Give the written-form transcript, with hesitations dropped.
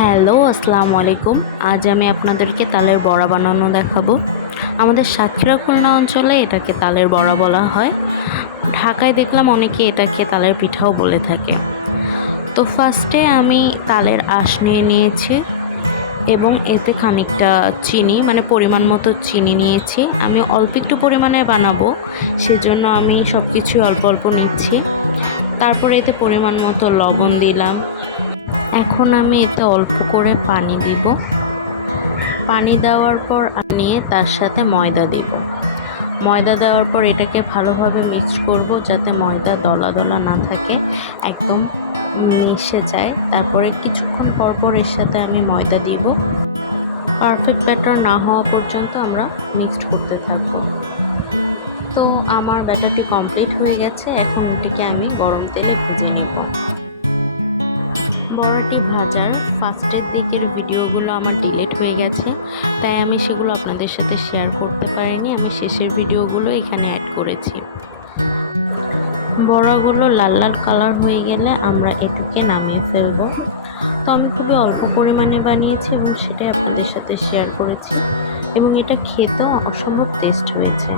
Hello, আসসালামু আলাইকুম। আজ আমি আপনাদেরকে তালের বড়া বানানো দেখাবো। আমাদের সাতক্ষীরা খুলনা অঞ্চলে এটাকে তালের বড়া বলা হয়। ঢাকায় দেখলাম অনেকে এটাকে তালের পিঠাও বলে থাকে। তো ফার্স্টে আমি তালের আঁশ নিয়ে নিয়েছি এবং এতে খানিকটা চিনি পরিমাণ মতো চিনি নিয়েছি। আমি অল্প একটু পরিমাণে বানাবো, সেজন্য আমি সব কিছুই অল্প অল্প নিচ্ছি। তারপরে এতে পরিমাণ মতো লবণ দিলাম। এখন আমি এতে অল্প করে পানি দিব। পানি দেওয়ার পর নিয়ে তার সাথে ময়দা দিব। ময়দা দেওয়ার পর এটাকে ভালোভাবে মিক্স করব, যাতে ময়দা দলা দলা না থাকে, একদম মিশে যায়। তারপরে কিছুক্ষণ পর পর এর সাথে আমি ময়দা দিব। পারফেক্ট ব্যাটার না হওয়া পর্যন্ত আমরা মিক্সড করতে থাকব। তো আমার ব্যাটারটি কমপ্লিট হয়ে গেছে। এখন এটিকে আমি গরম তেলে ভেজে নেব। বড়াটি ভাজার ফার্স্টের দিকের ভিডিওগুলো আমার ডিলিট হয়ে গেছে, তাই আমি সেগুলো আপনাদের সাথে শেয়ার করতে পারিনি। আমি শেষের ভিডিওগুলো এখানে অ্যাড করেছি। বড়াগুলো লাল লাল কালার হয়ে গেলে আমরা এটাকে নামিয়ে ফেলব। তো আমি খুবই অল্প পরিমাণে বানিয়েছি এবং সেটাই আপনাদের সাথে শেয়ার করেছি, এবং এটা খেতেও অসম্ভব টেস্ট হয়েছে।